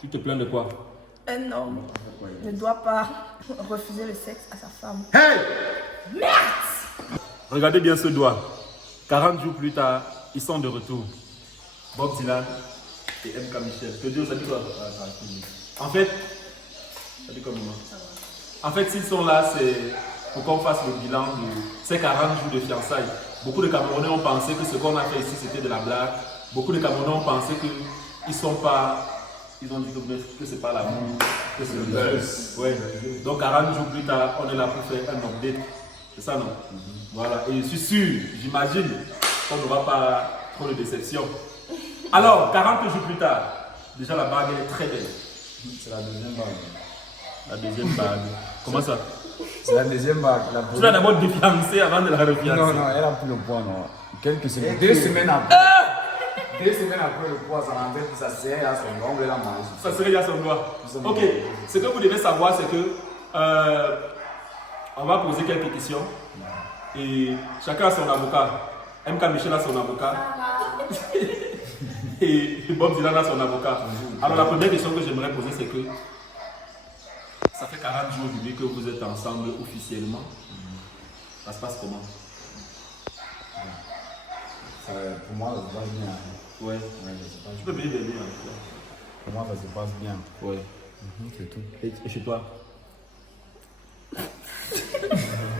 Tu te plains de quoi? Un homme ne doit pas refuser le sexe à sa femme. Hey! Merde! Regardez bien ce doigt. 40 jours plus tard, ils sont de retour. Bob Dylan et MK Michel. Que Dieu, ça dit quoi? En fait, ça dit comment? En fait, s'ils sont là, c'est pour qu'on fasse le bilan de ces 40 jours de fiançailles. Beaucoup de Camerounais ont pensé que ce qu'on a fait ici, c'était de la blague. Beaucoup de Camerounais ont pensé qu'ils sont pas... Ils ont dit que c'est pas l'amour, que c'est le buzz. Ouais. Donc 40 jours plus tard, on est là pour faire un update. C'est ça, non? Voilà. Et je suis sûr, j'imagine qu'on n'aura pas trop de déception. Alors, 40 jours plus tard, déjà la bague est très belle. C'est la deuxième bague. La deuxième bague. Comment ça? C'est la deuxième bague. Tu l'as d'abord défiancée avant de la refiancer. Non, non, elle a pris le poids, non. Quelques semaines. 2 semaines après. 2 semaines après le poids, ça rentrait, puis ça serrait à son doigt, on l'a mangé. Ça serait à son doigt. Ok. Ce que vous devez savoir, c'est que on va poser quelques questions. Et chacun a son avocat. MK Michel a son avocat. Et Bob Dylan a son avocat. Alors la première question que j'aimerais poser, c'est que ça fait 40 jours aujourd'hui que vous êtes ensemble officiellement. Ça se passe comment? Pour moi, ça se passe bien. Ouais. Tu peux venir d'aider. Pour moi, ça se passe bien. Ouais. C'est tout. Et chez toi?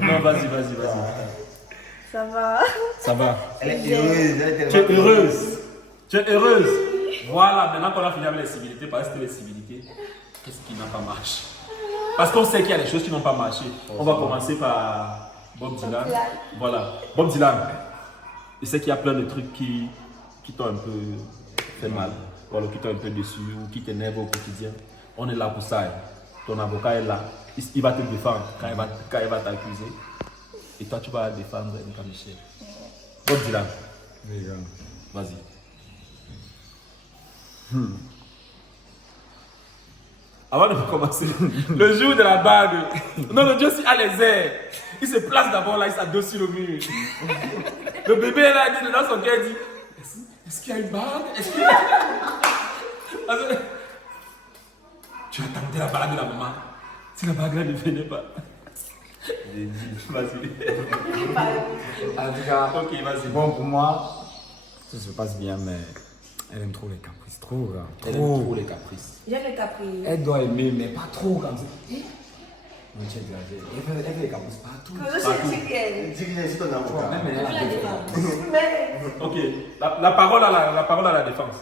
Non, vas-y. Ça va. Ça va. Elle est heureuse. Tu es heureuse. Tu es heureuse. Voilà, maintenant qu'on a fini avec les civilités, parce que les civilités, qu'est-ce qui n'a pas marché? Parce qu'on sait qu'il y a des choses qui n'ont pas marché. On va commencer par Bob Dylan. Voilà. Bob Dylan. Je sais qu'il y a plein de trucs qui t'ont un peu fait mal, voilà, qui t'ont un peu déçu ou qui t'énervent au quotidien. On est là pour ça. Ton avocat est là. Il va te défendre quand il va t'accuser. Et toi, tu vas défendre MK Michel. Bob Dylan. Vas-y. Avant de commencer, le jour de la bague, non, le Dieu a les airs. Il se place d'abord là, il s'adosse sur le mur. Le bébé est là, il dit dans son cœur, il dit est-ce qu'il y a une bague? Est-ce qu'il y a... Tu attendais la bague de la maman. Si la bague là ne venait pas. Vas-y. En tout cas, ok, vas-y. bon, pour moi, ça se passe bien, mais elle aime trop les caprices. Trop, là. Elle aime trop les caprices. J'aime les caprices. Elle doit aimer, mais pas trop comme ça. Non, tu exagères. Elle fait les caprices partout. Dis que c'est ton avocat. Même elle a des Mais. Ok, la parole à la défense.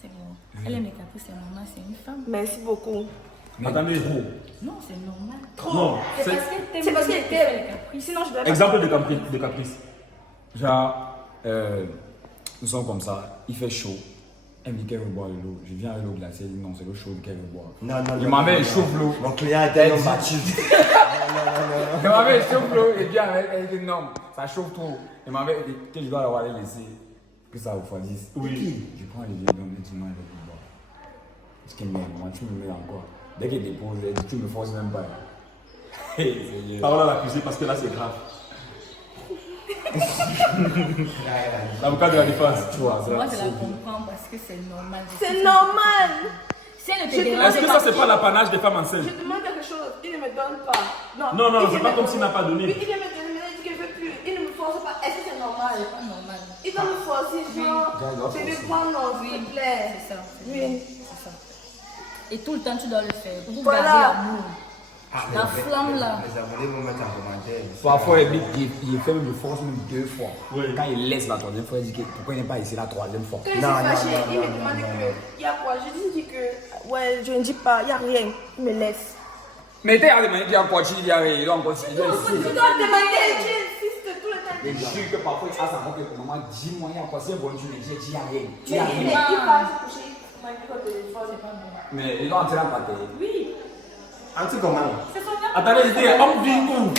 C'est bon. Elle aime les caprices, c'est normal, c'est une femme. Merci beaucoup. Attendez, trop. Non, c'est normal. Non, C'est parce qu'elle t'aime. C'est parce qu'elle t'aime. les caprices. Sinon, je dois pas. exemple de caprice. Genre, nous sommes comme ça, il fait chaud. Elle me dit qu'elle veut boire de l'eau. Je viens avec l'eau glacée, elle dit non, c'est l'eau chaude qu'elle veut boire. Non. Il m'avait elle chauffe l'eau. Mon client était un homme battu. Il m'avait elle chauffe l'eau et vient avec elle dit non, ça chauffe trop. Il m'avait dit que je dois l'avoir laissé, que ça refroidisse. Oui. Je prends les vieux d'homme et tu m'as avec le boire. Parce qu'elle m'aime, moi tu me mets encore. Dès qu'elle dépose, elle dit tu me forces même pas. Parole à l'accusé parce que là c'est grave. L'avocat de la défense. Tu vois, Moi, je la comprends parce que c'est normal. C'est normal. Si elle ne te Je- dérange Est-ce que ça c'est pas l'apanage des femmes enceintes? Je demande quelque chose, il ne me donne pas. Non, il c'est vient pas me comme s'il n'a pas donné. Oui, il vient me donner, mais il dit qu'il ne veut plus. Il ne me force pas. Est-ce que c'est normal? c'est pas normal. Il doit me forcer, genre. Bébé, prends-le, s'il te plaît. C'est ça. Oui. C'est ça. Et tout le temps, tu dois le faire pour Voilà. garder l'amour. La flamme là. Les abonnés vont mettre en commentaire. parfois, il fait même le force même 2 fois. Oui. Quand il laisse la 3e fois, il dit que pourquoi il n'est pas ici la 3e fois. Quand il s'est fâché, il me demande que. Il y a quoi? Je dis que. Ouais, je ne dis pas, il n'y a rien. Il me laisse. Mais t'es allé demander qu'il y a quoi, il y a rien, il doit encore Tu dois demander, tu insistes tout le temps. Mais je suis que parfois, il passe encore que maman, dis-moi, il y a quoi, c'est bon, tu me dis, il y a rien. Il y a Mais il rien. va se coucher, il m'a dit au téléphone. Mais il doit entrer dans ma tête. Oui. En tout comment? C'est son gars. Attendez, je dis, homme vit où?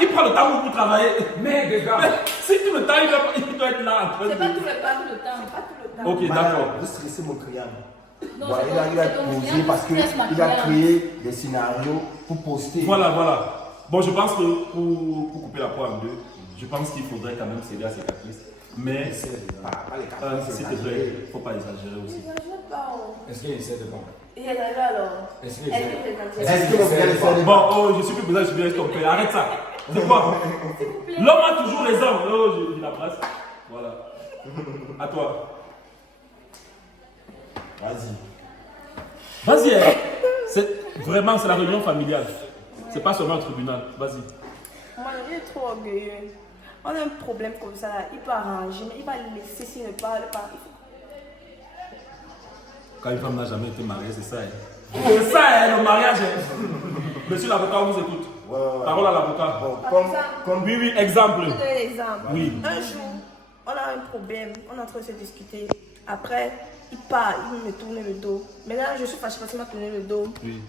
Il prend le temps pour travailler. Mais déjà, Si tout le temps il doit être là en train C'est pas de. tout le temps. C'est pas tout le temps. Ok, Madame, d'accord. vous stressez mon client. Non, Voilà, c'est il a ton posé client parce qui stresse ma qu'il a cliente. créé des scénarios pour poster. Voilà. Bon, je pense que pour couper la poire en deux, je pense qu'il faudrait quand même céder à ses caprices. Mais, Pas les caprices, s'il te plaît, il ne faut pas exagérer aussi. pas. Oh. Est-ce qu'il essaie de bon? Il est arrivé alors. Est-ce qu'il Elle essaie est présentée. Est-ce que mon frère essaie de Bon, oh, je suis plus besoin, je suis bien stoppé. Arrête ça. C'est quoi? L'homme a toujours raison. Oh, j'ai la place. Voilà. À toi. Vas-y. Vas-y. Hein. Vraiment, c'est la réunion familiale. C'est pas seulement un tribunal. Vas-y. Moi, il est trop orgueilleux. On a un problème comme ça, là. Il peut arranger, mais il va laisser s'il ne parle pas. Quand une femme n'a jamais été mariée, c'est ça. Hein. C'est ça, hein, le mariage. Hein. Monsieur l'avocat, on vous écoute. Ouais. Parole à l'avocat. Bon, Par exemple, Oui, oui, exemple. je te donne un exemple. Oui. Un jour, on a un problème, on est en train de se discuter. Après, il part, il me tourne le dos. Maintenant, je suis fâchée parce qu'il m'a tourné le dos. Oui.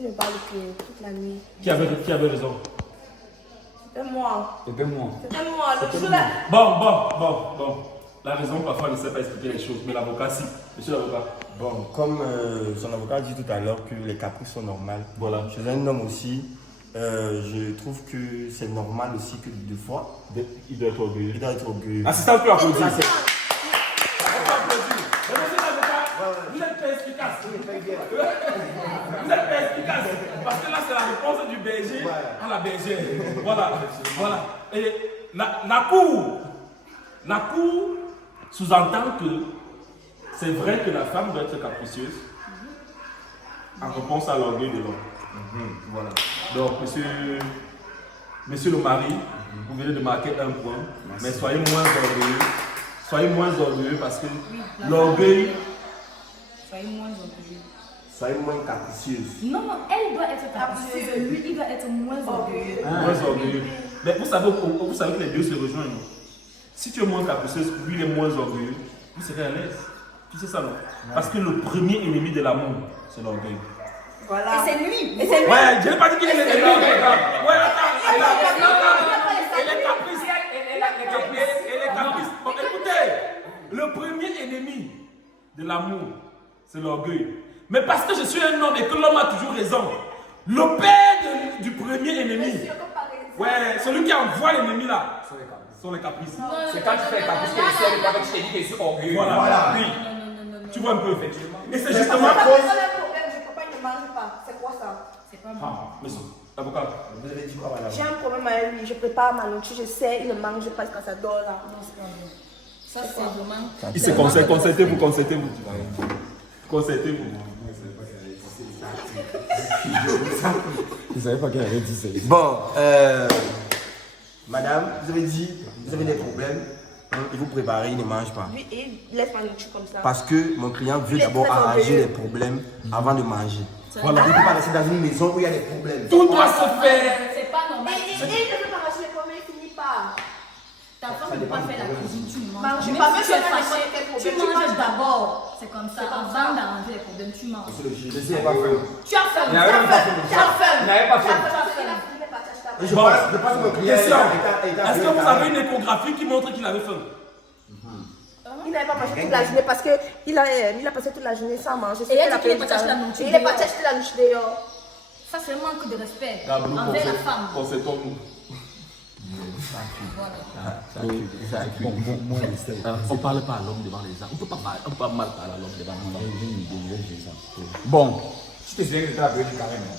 Il me parle plus toute la nuit. Qui avait raison? C'était moi. C'était moi. C'était moi. Le jour là. Bon. La raison, parfois, ne sait pas expliquer les choses, mais l'avocat, si. Monsieur l'avocat. Bon, comme son avocat dit tout à l'heure que les caprices sont normales. Voilà. Chez un homme aussi, je trouve que c'est normal aussi que des fois, Il doit être orgueilleux. il doit être orgueilleux. Assistant, tu applaudir. Ça, c'est- Monsieur l'avocat, vous êtes pas efficace. Vous êtes pas efficace. Parce que là, c'est la réponse du berger à la bergère. Voilà. Et la cour sous-entend que c'est vrai que la femme doit être capricieuse en réponse à l'orgueil de l'homme. Voilà. Donc, monsieur le mari, vous venez de marquer un point, mais soyez moins orgueilleux. Soyez moins orgueilleux parce que l'orgueil. Soyez moins orgueilleux. Soyez moins capricieuse. Non, elle doit être capricieuse. Lui, il doit être moins orgueilleux. Moins orgueilleux. Mais vous savez que les deux se rejoignent. Si tu es moins capricieuse, lui il est moins orgueilleux, vous serez à l'aise. Tu sais ça, non? Parce que le premier ennemi de l'amour, c'est l'orgueil. Voilà. Et c'est lui. Et c'est lui. Ouais, je n'ai pas dit qu'il est l'ennemi. Ouais, attends. Elle est caprice. Elle est caprice. Bon, écoutez, le premier ennemi de l'amour, c'est l'orgueil. Mais parce que je suis un homme et que l'homme a toujours raison, le père du premier ennemi, ouais, celui qui envoie l'ennemi là, sont les caprices. C'est quand tu fais les caprices que les soeurs, quand tu t'es dit que je suis orgueilleux. Voilà. Oui. Non. Tu vois un peu, effectivement. Et c'est Quand justement. on a un problème, je papa il ne mange pas. C'est quoi ça? C'est pas bon. Ah, monsieur, avocat. Vous avez dit quoi, madame? J'ai un problème avec lui. Je prépare ma nourriture, je sais, il ne mange pas quand ça dort là. Non, c'est pas bon. Ça, c'est vraiment. Il se conseille, concertez-vous. Je ne savais pas qu'elle avait dit ça. Bon, madame, vous avez dit, vous avez des problèmes, et vous préparez, il ne mange pas. Lui, il laisse ma nourriture comme ça. Parce que mon client veut Il est d'abord très arranger orgueilleux. les problèmes avant de manger. Voilà. Il ne peut pas rester dans une maison où il y a des problèmes. Tout doit se faire. C'est pas normal. Et il ne veut pas arracher les problèmes, il finit pas. Ta femme ne peut pas faire la cuisine, tu manges. Je Même pas si tu es fâché, quel problème. tu manges d'abord. C'est comme ça. Avant d'arranger les problèmes, tu manges. Je sais pas faire. Tu as faim. Il n'avait pas fait. Tu as faim. Il n'avait pas fait. Et je Bon. pense que mon client Question. est Est-ce que vous avez une échographie qui montre qu'il avait faim? Il n'avait pas mangé toute la journée parce qu'il a passé toute la journée sans manger. Et elle dit qu'il est parti acheter la nourriture Il est parti dehors. acheter la nourriture dehors. Ça, c'est un manque de respect Gablou, envers la femme. concertons-nous. On parle pas à l'homme devant les gens. On peut pas mal parler à l'homme devant les gens. Bon, tu te souviens que c'était la période du carême, non?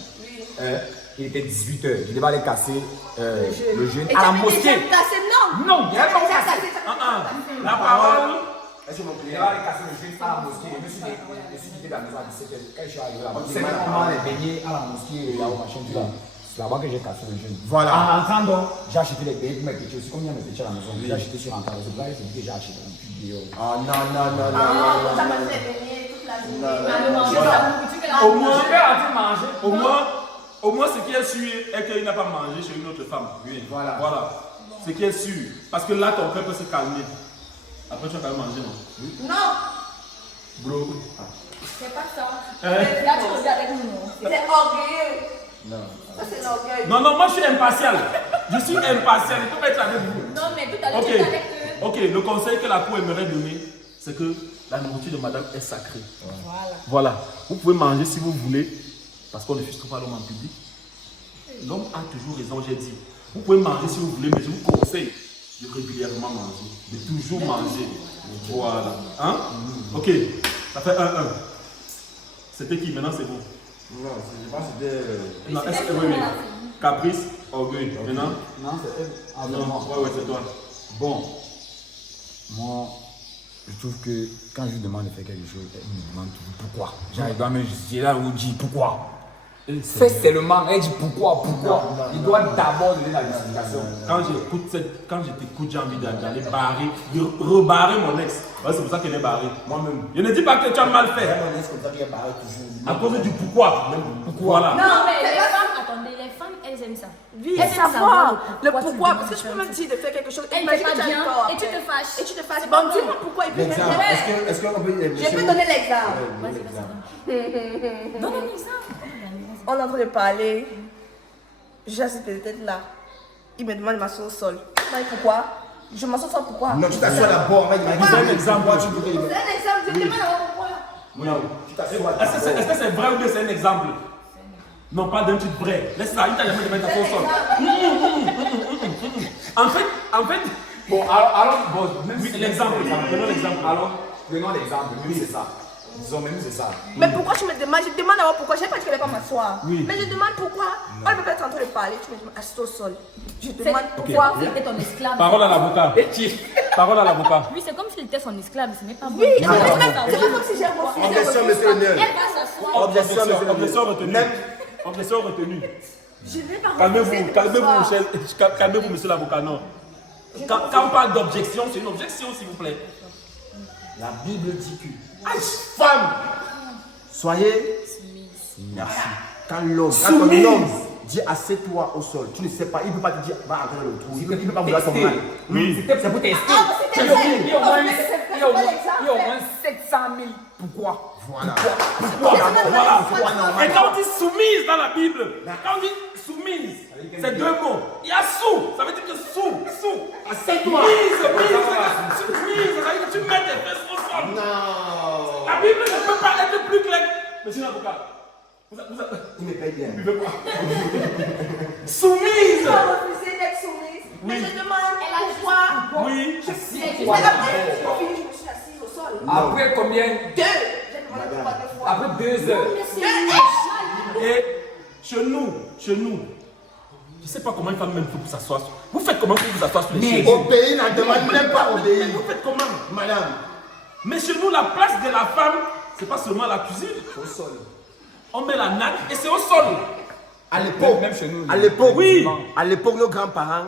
Il était 18h. Je devais aller casser le jeûne à la mosquée. Non, il n'y avait pas cassé. La parole. Est-ce que mon Je client devais aller casser le jeûne à la mosquée. Je me suis quitté de la maison à 17h. Quand je suis arrivé là-bas, c'est même comment les beignets à la mosquée, là au machin, tout là. C'est là-bas que j'ai cassé le jeûne. Voilà. En rentrant donc, j'ai acheté les beignets pour mes petits aussi. Comme il y a mes petits à la maison, j'ai acheté sur rentrant. C'est pour ça que j'ai dit que j'ai acheté un pub dehors. Oh non, non, non, non, Ah, non, ça non, m'a non. fait baigner toute la journée. Elle mange Voilà. sa nourriture qu'elle a Au mangée. moins, Je vais rentrer manger. au moins, ce qui est sûr est qu'il n'a pas mangé chez une autre femme. Oui. Voilà. Ce qui est sûr. Parce que là, ton cœur peut se calmer. Après, tu vas quand même manger, non? Non, Bro. C'est pas ça. Là, tu regardes avec nous. Non. c'est orgueilleux. Ça, c'est l'orgueil. Non, moi, je suis impartial. Je suis impartial. Il faut pas être avec vous. Non, mais tout à l'heure, Ok. tu étais avec eux. Ok, le conseil que la cour aimerait donner, c'est que la nourriture de madame est sacrée. Voilà. Voilà. Vous pouvez manger si vous voulez, parce qu'on ne frustre pas l'homme en public. L'homme a toujours raison, j'ai dit. Vous pouvez manger si vous voulez, mais je vous conseille de régulièrement manger, de toujours manger. Voilà. Hein? Ok. Ça fait 1-1. C'était qui? Maintenant, c'est vous. Non, je pense que c'était. Non, est-ce que oui, oui. Caprice, orgueil. Maintenant? Non, c'est elle. Ah, Non, moi. ouais, c'est toi. Bon, moi, je trouve que quand je lui demande de faire quelque chose, elle me demande toujours pourquoi. Genre, il doit me dire là où dit pourquoi. Fais seulement, elle dit pourquoi. Il doit d'abord donner la justification. Quand je t'écoute, j'ai envie d'aller barrer, de rebarrer mon ex. Ouais, c'est pour ça qu'elle est barrée. Moi-même. Je ne dis pas que tu as mal fait. Mon ex comme ça qui est barré toujours. À cause du pourquoi. Voilà. Non, mais les femmes, attendez, les femmes, elles aiment ça. Oui, Elles aiment savoir le tu pourquoi. lui Parce que je peux demandes même dire de faire quelque chose. Elle Imagine fait que pas tu as bien tort et tu après. te fâches. Et tu te fâches. C'est Bon, pas dis-moi bon. pourquoi il peut L'exemple. faire. Est-ce qu'on peut. Je peux donner l'exemple. Vas-y, vas-y. Donne un exemple. On est en train de parler. J'assiste peut-être là. Il me demande de m'asseoir au sol. Pourquoi? Je m'assois au sol pourquoi? Non, tu t'assois d'abord. C'est un exemple. Tu peux C'est un exemple. Je te demande d'abord pourquoi. Non, tu t'assois Est-ce que c'est vrai ou bien c'est un exemple? Non, pas d'un truc vrai. Laisse ça, il t'a jamais demandé de mettre au sol. En fait, Bon, alors bon, même oui, si l'exemple, prenons l'exemple. Alors, prenons l'exemple, même c'est ça. Disons même c'est ça. Mais pourquoi tu me demandes? Je te demande d'abord pourquoi. Je ne sais pas que je ne vais pas m'asseoir. Oui. Mais je demande pourquoi. On ne peut pas être en train de parler. Tu me demandes assis au sol. Je te C'est demande pourquoi pourquoi. c'était ton esclave. Parole à l'avocat. Parole à l'avocat. Lui, c'est comme s'il était son esclave, ce n'est pas bon. Oui, Elle c'est va pas comme si j'ai refusé. Objection, monsieur le maire. s'asseoir. Objection, monsieur le Objection maire. retenue. Même. Objection retenue. Je n'ai pas refusé. Calmez-vous, de calmez-vous, m'asseoir. calmez-vous, monsieur l'avocat. Non. Quand on parle d'objection, c'est une objection, s'il vous plaît. La Bible dit que. Aïe, femme! Soyez. Merci. Quand ton homme dit assieds-toi au sol, tu ne sais pas, il ne peut pas te dire va entrer dans le trou, il ne peut pas vouloir ton mal. Oui. C'est pour tester. Il y a au moins 700 000. Pourquoi? Voilà. Voilà. Et quand on dit soumise dans la Bible, quand on dit soumise, c'est deux mots. Il y a sous, ça veut dire que sous. Assieds-toi. Mise, ça veut dire que tu mets tes fesses au sol. Non. La Bible ne peut pas être plus claire. Monsieur l'avocat, Il me paye bien. soumise. Je n'ai pas refusé d'être soumise. Mais je demande pourquoi. Oui. Je suis assise au sol. Après combien? Deux. J'ai demandé pourquoi deux fois. Après 2 heures. Et chez nous, je ne sais pas comment une femme même fait pour s'asseoir. Vous faites comment pour vous asseoir sur les chaises? Au pays, n'en demande même pas au pays. Vous faites comment? Madame. Mais chez nous, la place de la femme, c'est pas seulement la cuisine. Au sol. On met la natte et c'est au sol. À l'époque, Même chez nous. à l'époque, Oui. à l'époque, nos grands-parents,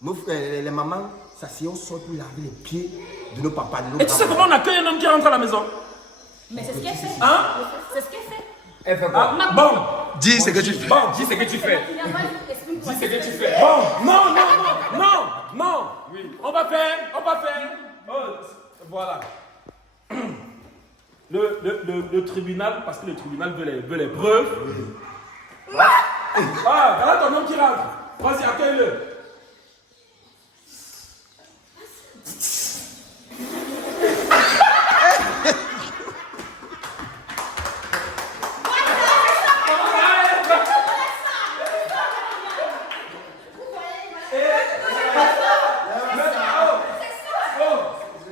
nos frères, les mamans, s'asseyaient au sol pour laver les pieds de nos papas, de nos Et tu sais comment on accueille un homme qui rentre à la maison? Mais c'est ce qu'elle fait. Hein? C'est ce qu'elle fait. Elle fait quoi? Ah, bon. Dis ce que tu fais. Bon, dis ce que tu fais. Dis Ce que tu fais. Bon, non. Oui. On va faire. Oh, voilà. Le tribunal, parce que le tribunal veut les preuves. Ah, voilà ton homme qui rentre. Vas-y, accueille-le.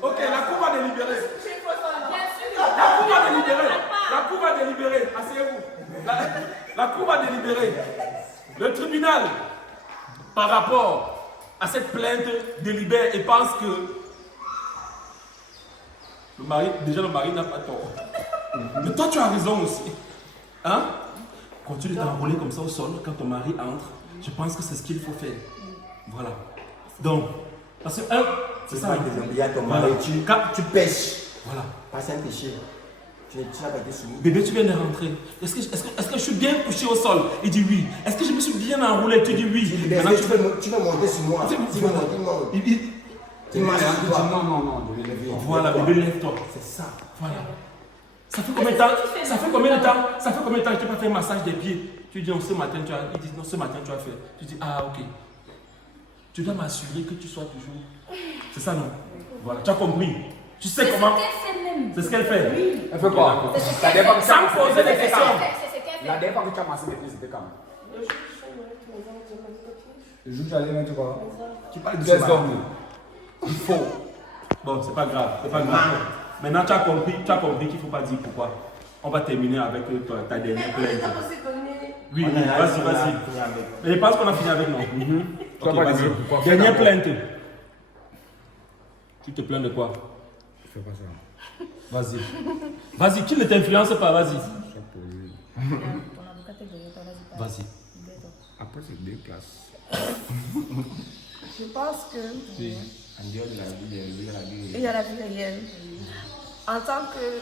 Ok, la cour va délibérer. La cour va délibérer. Asseyez-vous. La cour va délibérer. Le tribunal, par rapport à cette plainte, délibère et pense que le mari n'a pas tort. Mais toi, tu as raison aussi. Hein? Continue de t'enrouler comme ça au sol quand ton mari entre. Je pense que c'est ce qu'il faut faire. Voilà. Donc, parce que c'est ça. Il y a ton mari, tu pêches. Voilà. Pas c'est un péché. Tu n'as pas été soumis. Bébé, tu viens de rentrer. Est-ce que je suis bien couché au sol? Il dit oui. Est-ce que je me suis bien enroulé? Tu dis oui. Maintenant, Tu veux monter sur moi. Tu veux monter, non. Tu m'as dit Non, je vais lever. Voilà, bébé, lève-toi. C'est ça. Voilà. Ça fait combien de temps? Ça fait combien de temps que tu n'as pas fait un massage des pieds? Tu dis non, ce matin tu as. Il dit non, ce matin tu as fait. Tu dis ah ok. Tu dois m'assurer que tu sois toujours. C'est ça non? Voilà, tu as compris. Tu sais C'est comment? ce qu'elle fait même. C'est ce qu'elle fait. Elle fait quoi? C'est ce La qu'elle dernière fois fait. que tu as Sans massé poser les des pieds, questions. C'est ce qu'elle La fait. dernière fois que tu as massé les pieds, c'était quand? Le jour où tu allais mettre quoi? Tu parles de Laisse ça. dormir. Il faut. Bon, c'est pas grave. C'est pas grave. Maintenant, tu as compris qu'il ne faut pas dire pourquoi. On va terminer avec ta dernière plainte. Oui, vas-y. Mais je pense qu'on a fini avec moi. Ok, vas-y. Dernière plainte. Tu te plains de quoi? Fais pas ça. Vas-y. Vas-y, qui ne t'influence pas, vas-y. Ton avocat est derrière toi, vas-y. Vas-y. Après, c'est 2 classes. Je pense que Oui. En dehors de la vie, il y a la vie. il y a la vie réelle. En tant que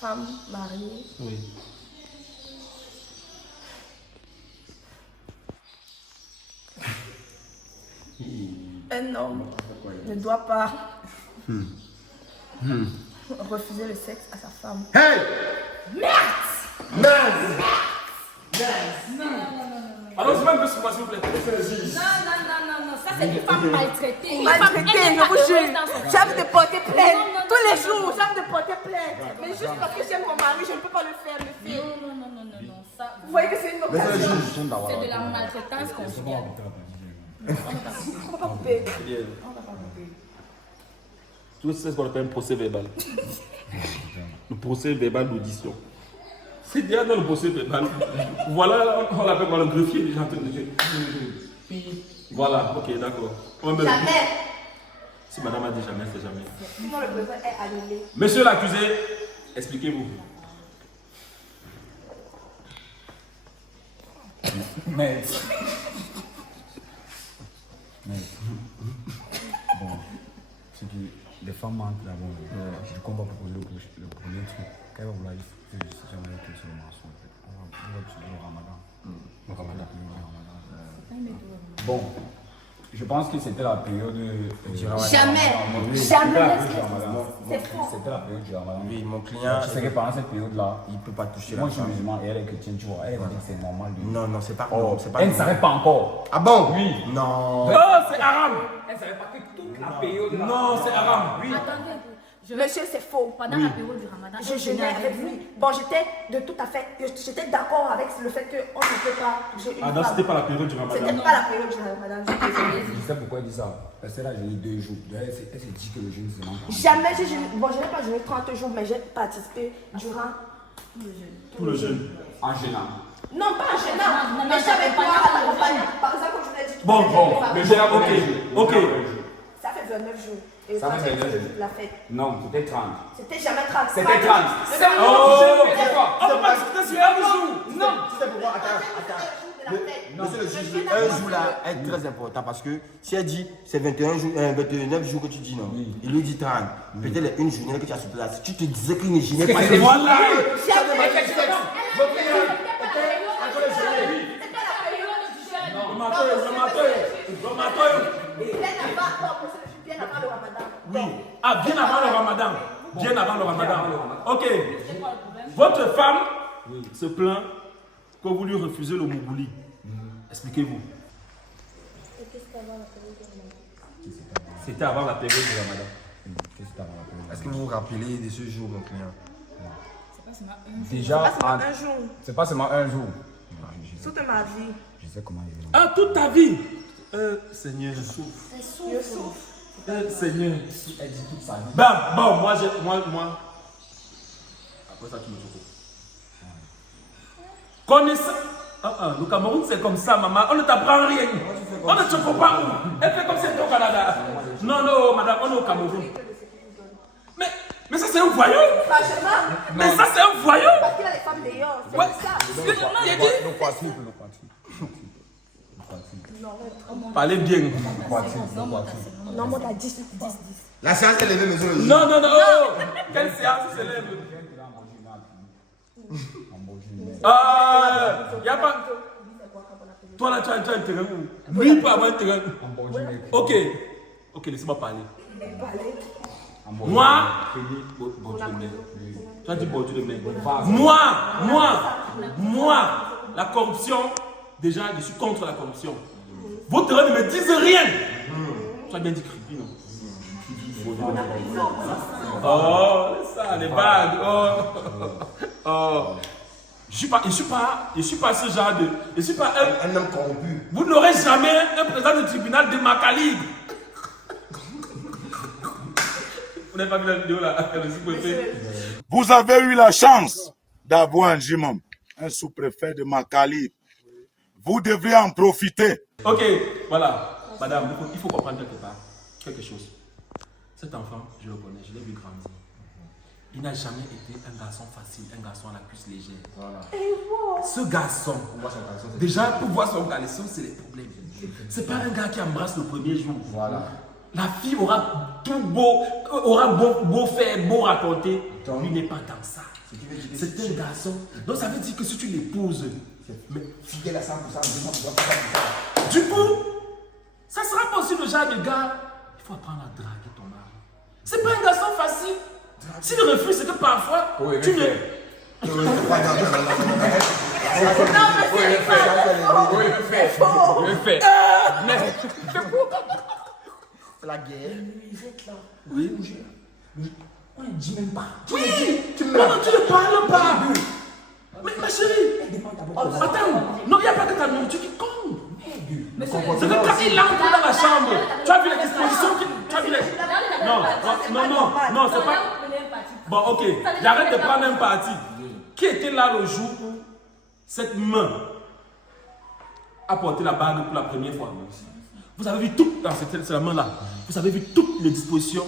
femme mariée, Oui. un homme ne doit pas refuser le sexe à sa femme. Hey! Alors, c'est même plus sur moi, s'il vous plaît. Non, ça c'est une femme maltraitée. Maltraitée, je vous jure. J'ai envie de porter plainte. Non, non, Tous les non, jours, j'ai envie de porter plainte. Mais juste parce que j'aime mon mari, je ne peux pas le faire, monsieur. Non, ça. Vous voyez que c'est une occasion. C'est de la maltraitance conjugale. On va pas couper. Tu sais ce qu'on appelle un procès verbal. Le procès verbal d'audition. C'est déjà dans le procès verbal. Voilà, on l'appelle le greffier déjà en train de dire. Voilà, ok, d'accord. Jamais. Si madame a dit jamais, c'est jamais. Sinon, le besoin est annulé. Monsieur l'accusé, expliquez-vous. Mais bon, c'est que les femmes mentent d'abord. Je comprends pas le premier truc. Quand elle va vouloir dire que je sais jamais que c'est le mensonge. On va utiliser le ramadan. Le ramadan. Bon, je pense que c'était la période du ramadan. Jamais. Jamais. C'est faux. C'était la période du ramadan. Oui, mon client, Tu sais que pendant cette période-là, il ne peut pas toucher moi la je suis femme. musulman et elle est chrétienne, tu vois. Elle dit que c'est normal de. Non, c'est pas. Oh, Non, c'est pas. elle ne savait pas encore. Ah bon? Oui. Non. Oh, c'est haram! Elle ne savait pas que toute la période là. Non, c'est haram. Oui. Attendez, Monsieur, c'est faux. pendant la période du ramadan, Je jeûnais avec lui. Bon, j'étais de tout à fait. J'étais d'accord avec le fait qu'on ne peut pas toucher une Ah non, femme. c'était pas la période du C'était ramadan. pas la période du ramadan. Je suis désolée. Je sais pourquoi elle dit ça. Parce qu'elle a jeûné 2 jours. Elle s'est dit que le jeûne c'est non. Jamais j'ai jeûné. Bon, je n'ai pas jeûné 30 jours, mais j'ai participé durant. Tout le jeûne. En gênant. Non, pas en gênant, Non, mais non, j'avais pas droit en à l'accompagnement. Par exemple, comme je vous l'ai dit, tu Bon, peux bon, aider les femmes. mais j'ai ok. Ça fait 29 jours. Et Ça toi, fait c'est 29 jours. la fête. Non, c'était 30. C'était jamais 30. C'était 30. C'est Oh! quoi? On peut pas discuter sur un jour. Non, tu sais pourquoi? Attends. Monsieur le juge, un jour là est très important parce que si elle dit c'est 29 jours que tu dis non, il lui dit 30. Peut-être une journée que tu as sur place. Si tu te disais qu'il ne gênait pas. Voilà! Bien avant le ramadan. Oui. Ah, bien avant le ramadan. Bien avant le ramadan. Ok. Votre femme se plaint que vous lui refusez le moubouli. Expliquez-vous. C'était avant la période du ramadan. Est-ce que vous vous rappelez de ce jour, mon client? Déjà, Un jour. c'est pas seulement un jour. Toute ma vie. Je sais comment il est. Ah, toute ta vie. Seigneur, je souffre. Je souffre. Seigneur. Elle dit toute sa vie. Bon, moi. Après ça, tu me trouves. Connaissant. Le Cameroun, c'est comme ça, maman. On ne t'apprend rien. On ne te comprend pas où. Elle fait comme c'est au Canada. Non, madame, on est au Cameroun. Mais ça, c'est un voyou. Franchement, Mais ça, c'est un voyou. parce qu'il y a les femmes dehors. C'est Ouais. ça. Il a dit. Parlez bien. Non, moi, t'as 10. La séance est levée, monsieur le juge. Non. Oh, quelle séance s'élève? Y a pas. Toi là, tu as un terrain où? Lui peut avoir un terrain où? Ok, laissez-moi parler. Moi, tu as dit bordure de mer. Moi, la corruption, déjà, je suis contre la corruption. Vos terrains ne me disent rien. Tu as bien dit creepy, non? Oh, ça, les vagues. Oh. Je suis pas ce genre de. Je suis pas Un homme corrompu. Vous n'aurez jamais un président de tribunal de ma calibre. Vous n'avez pas vu la vidéo là? Le sous-préfet. Vous avez eu la chance d'avoir un JMOM, un sous-préfet de ma calibre. Vous devez en profiter. Ok, voilà. Madame, il faut comprendre quelque chose. Cet enfant, je le connais, je l'ai vu grandir. Il n'a jamais été un garçon facile, un garçon à la cuisse légère. Voilà. Ce garçon, déjà pour voir son garçon, c'est les problèmes. C'est pas un gars qui embrasse le premier jour. Voilà. La fille aura tout beau, beau faire, beau raconter. Lui n'est pas dans ça. C'est un garçon. Donc ça veut dire que si tu l'épouses, Fidèle à 100%, 200%, du coup, ça sera pas aussi le genre de gars. Il faut apprendre à draguer ton mari. C'est pas un garçon facile. S'il refuse, c'est que parfois, tu ne. C'est la guerre. Oui. On ne dit même pas. Oui, tu ne parles pas. Mais ma chérie, attends, non, il n'y a pas que ta nourriture qui compte. C'est que quand il entre dans la chambre, tu as vu les dispositions tu as vu les... Non, c'est pas... Bon, ok, j'arrête de prendre un parti. Qui était là le jour où cette main a porté la bague pour la première fois? Vous avez vu toutes, dans cette main-là, vous avez vu toutes les dispositions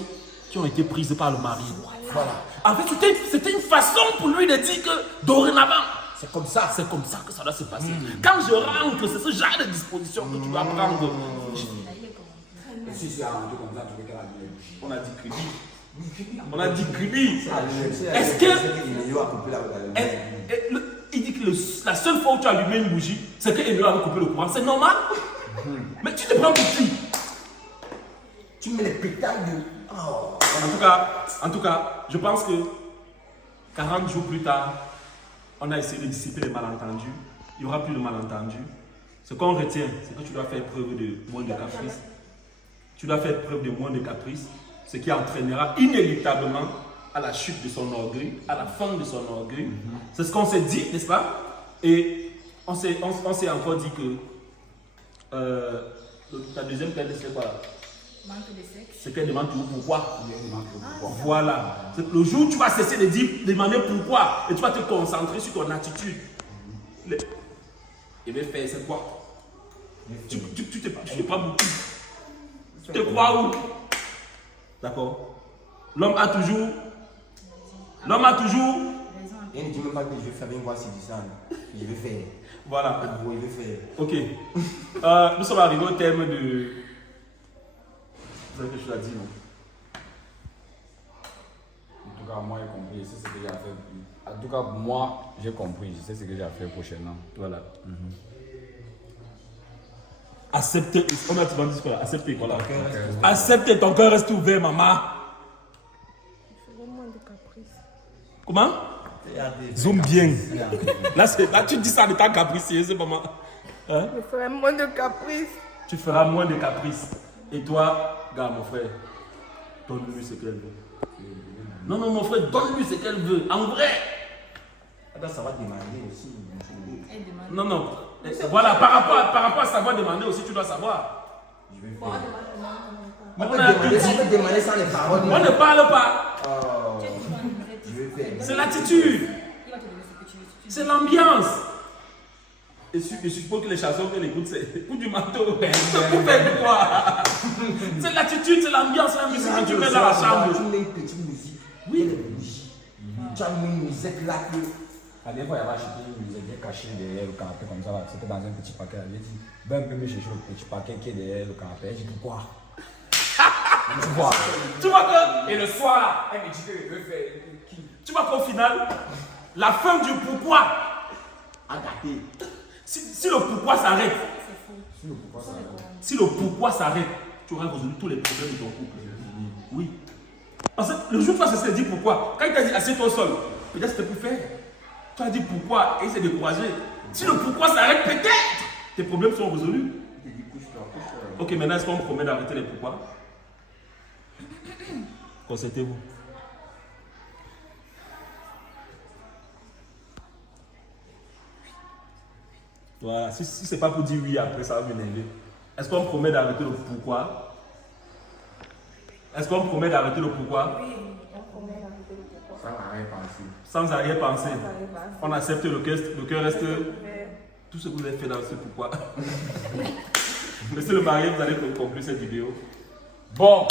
qui ont été prises par le mari. Voilà. En fait, c'était une façon pour lui de dire que dorénavant, c'est comme ça que ça doit se passer. Quand je rentre, c'est ce genre de disposition que tu dois prendre. On a dit crédit. On a dit crédit. Est-ce que... Il dit que la seule fois où tu as allumé une bougie, c'est qu'Enyo avait coupé le courant. C'est normal. Mais tu te prends pour qui? Tu mets les pétales de... En tout cas, je pense que 40 jours plus tard, on a essayé de dissiper les malentendus. Il n'y aura plus de malentendus. Ce qu'on retient, c'est que tu dois faire preuve de moins de caprice. Tu dois faire preuve de moins de caprice, ce qui entraînera inéluctablement à la chute de son orgueil, à la fin de son orgueil. C'est ce qu'on s'est dit, n'est-ce pas? Et on s'est encore dit que ta deuxième plainte, c'est quoi? Manque de sexe. C'est qu'elle demande toujours pourquoi. Voilà. Le jour où tu vas cesser de demander pourquoi et tu vas te concentrer sur ton attitude. Il va faire, c'est quoi? Tu te prends beaucoup. Tu te crois où? D'accord. L'homme a toujours. Il ne dit même pas que je vais faire une voix séduisante. Je vais faire. Voilà. Il veut faire. Ok. Nous sommes arrivés au thème de. Vous avez quelque chose à dire, non? En tout cas, moi j'ai compris, je sais ce que j'ai à faire. En tout cas, moi j'ai compris, je sais ce que j'ai à faire prochainement. Voilà. Acceptez. On a dit quoi? Acceptez. Voilà. Acceptez, ton cœur reste ouvert, maman. Comment? Zoom bien. Là, tu dis ça en étant capricieux, c'est maman. Hein? Je ferai moins de caprices. Tu feras moins de caprices. Et toi, gars, mon frère, donne-lui ce qu'elle veut. Non, mon frère, donne-lui ce qu'elle veut. En vrai. Attends, ça va demander aussi. Elle demande. Non. Voilà, par rapport à savoir demander aussi, tu dois savoir. Je vais faire. On On peut demander sans les paroles. ne parle pas. Je vais faire. C'est l'attitude. Il va te donner ce que tu veux. C'est l'ambiance. Et je suppose que les chansons qu'elle écoute, c'est écoute du manteau. Pour faire quoi? C'est l'attitude, c'est l'ambiance, la musique que tu mets dans la chambre. Tu mets une petite musique. Oui. Les bougies. Tu as mis une musique là que. La dernière fois, il avait acheté une musette bien cachée derrière le canapé comme ça. C'était dans un petit paquet. Elle avait dit, va un peu me chercher le petit paquet qui est derrière le canapé. Elle dit, pourquoi? Tu vois. Tu vois que, Et le soir, elle me dit qu'elle veut faire qui? tu vois qu'au final, la fin du pourquoi, À gâter. si le pourquoi s'arrête, si le pourquoi s'arrête, tu auras résolu tous les problèmes de ton couple. Oui. Parce que le jour où tu vas se dire pourquoi, quand il t'a dit assieds-toi au sol, peut-être c'était pour faire. Tu as dit pourquoi et il s'est découragé. Si le pourquoi s'arrête, peut-être tes problèmes sont résolus. Ok, maintenant est-ce qu'on promet d'arrêter les pourquoi? Concertez-vous. Voilà, si c'est pas pour dire oui après, ça va m'énerver. Est-ce qu'on promet d'arrêter le pourquoi? Est-ce qu'on promet d'arrêter le pourquoi? Oui, on promet d'arrêter le pourquoi. Ça va rien penser. Sans arrière-pensée. Sans On accepte le cœur reste Ouais. tout ce que vous avez fait dans ce pourquoi. Monsieur le marié, vous allez conclure cette vidéo. Bon,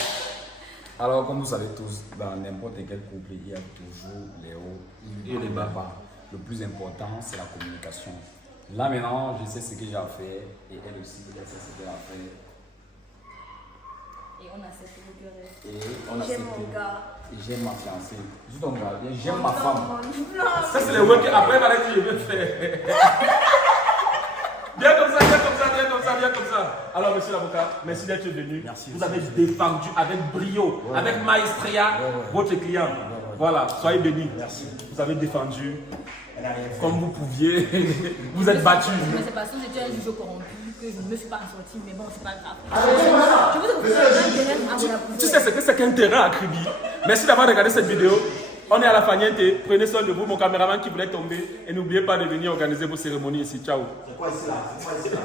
alors comme vous savez tous, dans n'importe quel couple, il y a toujours les hauts Et les bas. Le plus important, c'est la communication. Là maintenant, je sais ce que j'ai à faire et elle aussi, elle sait ce qu'elle a à faire. Et on accepte le cœur reste. Et on J'aime accepte. mon gars. Et j'aime ma fiancée. Je suis ton gars, j'aime ma femme. Non, Ça, c'est les work après, elle va dire, je vais faire. Viens comme ça, viens comme ça, viens comme ça, viens comme ça. Alors, monsieur l'avocat, merci d'être venu. Merci. Vous avez défendu avec brio, avec maestria, votre client. Voilà, soyez bénis. Merci. Vous avez défendu Elle n'a rien fait. comme vous pouviez. Vous êtes battu. Mais c'est parce que j'étais un juge corrompu que je ne me suis pas sortie, mais bon, c'est pas grave. Je vous ai proposé un intérêt à vous la Tu sais ce que c'est qu'un terrain à Kribi. Merci d'avoir regardé cette vidéo. On est à la Faniente. Prenez soin de vous, mon caméraman qui voulait tomber. Et n'oubliez pas de venir organiser vos cérémonies ici. Ciao. C'est quoi ici là? C'est quoi ici là?